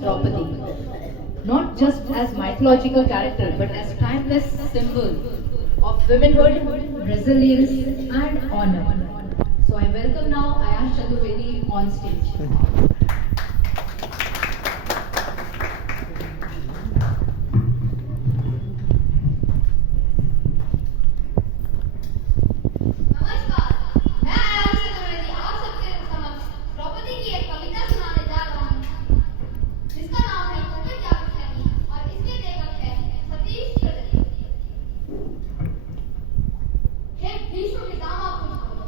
Draupadi, not just as mythological character but as timeless symbol of womanhood, resilience, and honor. So I welcome now Ayash Chaturvedi on stage. नमस्कार, मैं आयुष चतुर्वेदी आप सबके समक्ष द्रौपदी की एक कविता सुनाने जा रहा हूँ, जिसका नाम है कुपित याज्ञसेनी और इसके लेखक है सतीश चंद्र। हे भीष्म पितामह कुछ बोलो,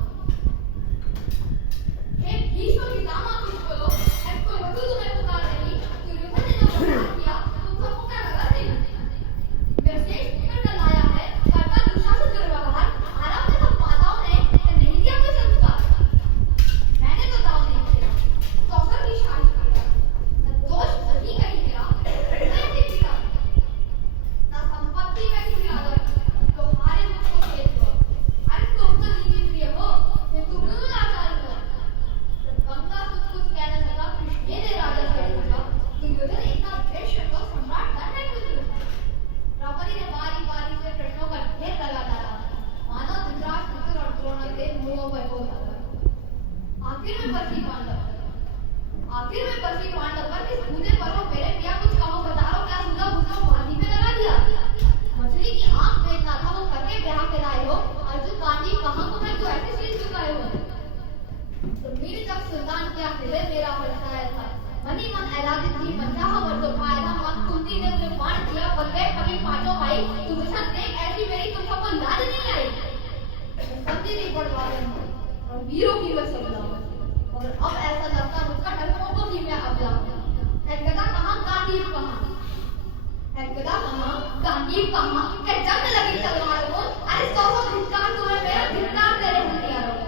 हे भीष्म पितामह कुछ बोलो, अब कोई वधु तुम्हें पुकार रही, दुर्योधन ने जो प्रहार किया तुम सबको क्या लगा देना? व्यवशेष पकड़ कर लाया है, करता दुशासन दुर्व्यवहार, आराम में सब माताओं ने नहीं दिया कोई संस्कार। मैंने तो दाव नहीं खेला, कौशल की शाही किया, न दोष सही कहीं मेरा, मैं भी पिता, न संपत्ति में किसी आदर, तो हारे मुझको खेत हुआ। अरे तुम तो नीति प्रिय हो, मैं तुम क्यों लाचार हुआ? जब गंगा कुछ कहने लगा, कृष्ण ने राजा से पूछा, दुर्योधन इतना वैश्य तो सम्राट बन है कुछ? द्रौपदी ने बारी बारी से प्रश्नों का ढेर लगा डाला, मानो धृतराष्ट्र पुत्र और द्रोण के मुंहों पर बोल रहा। आखिर में बची पांडव पर किस बूझे पर हो मेरे पिया कुछ कहो बताओ क्या सुना मुझको फांसी पे लगा दिया? मछली की आंख देखना था वो करके ब्याह के लाए हो, अर्जुन गांधी कहाँ को मैं तू ऐसे शील झुकाए हो? तो मीर तक सुल्तान क्या हृदय मेरा फलसाया था, मनी मन ऐलादित थी मनचाहा वर तो पाया था, मन कुंती ने मुझे बाण दिया बल गए कभी पांचों भाई, तू मुझे देख ऐसी मेरी तुम सबको लाज नहीं आई? समझी नहीं पड़वा रहे और वीरों की वह सबला, और अब ऐसा लगता मुझका डरपोकों की मैं अब जाऊं। है गदा कहाँ गांडीव कहाँ, है गदा कहाँ गांडीव कहाँ, है जंग लगी तलवार को, अरे सौ सौ धिक्कार तुम्हें मेरा धिक्कार तेरे हथियारों को।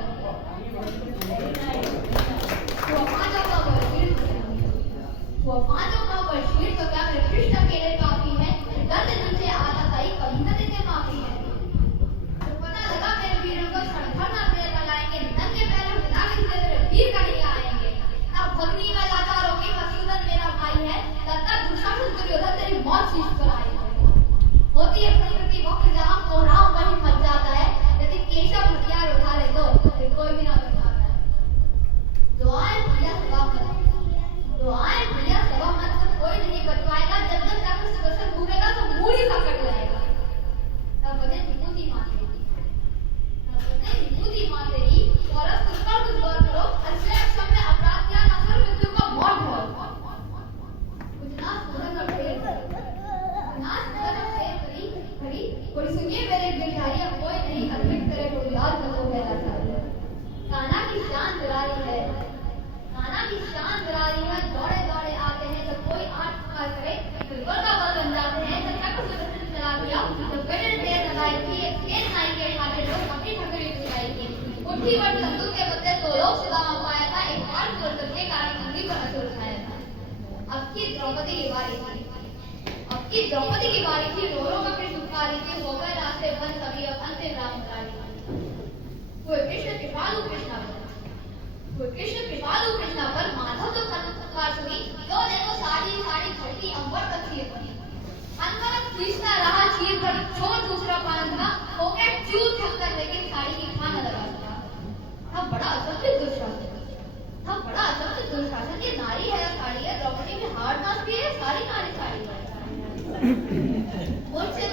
वो पांचों का बशीर तो क्या मेरे कृष्ण के लिए काफी है, दर्द तुझे आता था कभी न देते माफी है। तो पता लगा मेरे वीरों को क्षणभर न देर लगाएंगे, नंगे पैरों हिला के सीधे मेरे वीर कहीं आएंगे। अब भगनी में लाचारों की मधुसूदन मेरा भाई है, लगता दुशासन दुर्योधन तेरी मौत शीश पर आई है। होती है प्रकृति वक्र जहाँ कोहराम वहीं मच जाता है, यदि केशव हथियार उठा ले तो फिर कोई भी ना बच पाता है। दुआएं भैया सभा मत, दुआएं भैया सभा मत, तो कोई नहीं बच पाएगा, जब जब तक सुदर्शन घूमेगा तो मुंह ही सा कट जाएगा। तब बने विभूति माँ तेरी, तब बने विभूति माँ तेरी, और अब तुझ पर कुछ गौर करो, अच्छे अक्षर में अपराध किया ना सिर्फ मृत्यु का मौत हो। कुछ ना सुधर न ढेर ना सुधर न ढेर करी खड़ी, कोई सुनिए मेरे गिरधारियाँ कोई नहीं अतिरिक्त तेरे को याद न हो मेरा सारे। कान्हा की शान दुरारी है, कान्हा की शान दुरारी है, दौड़े दौड़े आते हैं जब कोई आठ पुकार करे, बिल्कुल का बल बन जाते हैं, जब तक सुदर्शन चला दिया, जब गजर ढेर लगाई थी, एक खेत नाई के खाते लोग अपनी ठकरी उठाई थी। मुट्ठी भर तंदूर के बदले दो लोग सुदामा पाया था, एक बार दुर्योधन के कारण अंगी पर असुर उठाया था। अब की द्रौपदी की बारी थी, अब की द्रौपदी की बारी थी, रो रो कर कृष्ण पुकारी थी, हो गए रास्ते बंद सभी अब अंतिम राम मुरारी थी। कोई कृष्ण कृपालु कृष्णा पर, कोई कृष्ण कृपालु कृष्णा पर, माधव तो पुकार सुनी, तो देखो सारी सारी धरती अंबर तक चीर पड़ी। अनवरत खींचता रहा चीर पर, छोड़ दूसरा पान था, हो गया चूर थककर लेकिन साड़ी की खान न लगा सका। था बड़ा अचंभित दुशासन, था बड़ा अचंभित दुशासन, ये नारी है या साड़ी है, द्रौपदी में हार नाचती है, सारी नारी साड़ी है। मुझसे